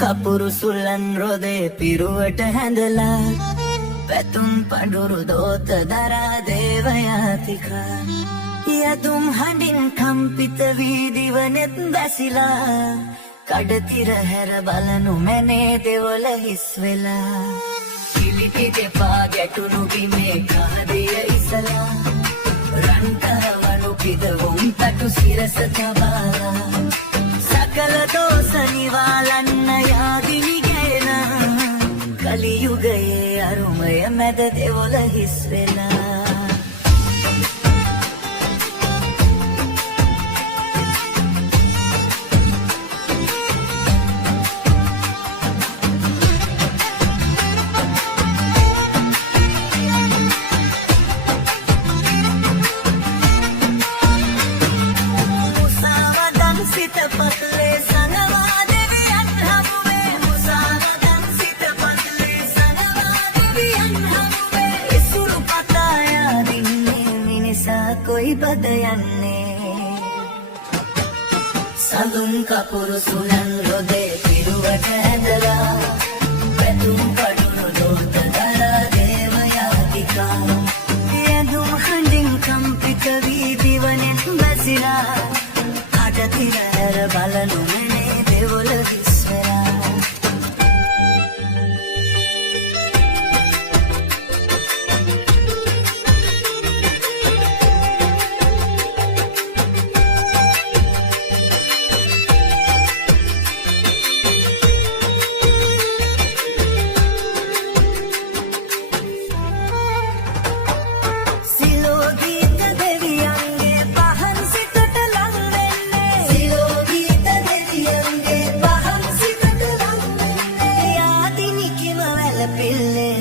කපුරු සුල්ලන් රොදේ පිරුවට හැඳලා පැතුම් පඳුරු දෝත දරා දේවයාතිකා යදුම් හඬින් කම්පිත වීදිවනෙත් බැසිලා කඩතිර හැර බලනු මැනේ දෙවොල හිස් වෙලා කිලිපි දෙපා ගැටුණු බිමේ කාදිය ඉසලා රන්තරවනු පිදවුම් තටු සිරස තබාලා සකල දෝස නිවාලන්න යාගිනි ගැන කලියුගයේ අරුමය මැද දෙවොල හිස් වෙලා කොයි බද යන්නේ සඳුන් කපුරු සුලන් රොදේ පිරුවට ඇඳලා පැතුම් පඩුණු දෝත දරා දේවයාතිකා යදුම් හඬින් කම්පිත වී දිවනෙත් බැසිලා අටතිර හැර බලනු මැනේ දෙවොල හිස් වෙලා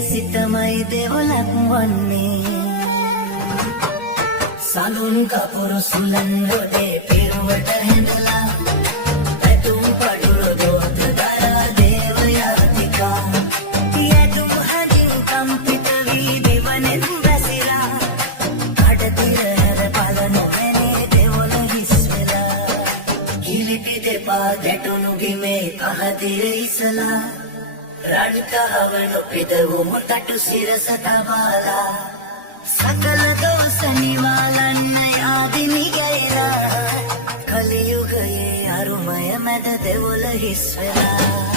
සිතමයි දෙවොලක් වන්නේ සඳුන් කපුරු සුලන් රොදේ පිරුවට හැඳලා පැතුම් පඩුරු දෝත දරා දේවයාතිකා යදුම් හඬින් කම්පිත වී දිවනෙත් බැසිලා කඩතිර හැර බලනු මැනේ දෙවොල හිස් වෙලා කිලිපි දෙපා ගැටුණු බිමේ කහතිර ඉසලා රන්කහවනු පිදවුම තටු සිරස තබාලා සකල දෝස නිවාලන්න යාදිනි ගැයිලා කලියුගයේ අරුමය මැද දෙවොල හිස් වෙලා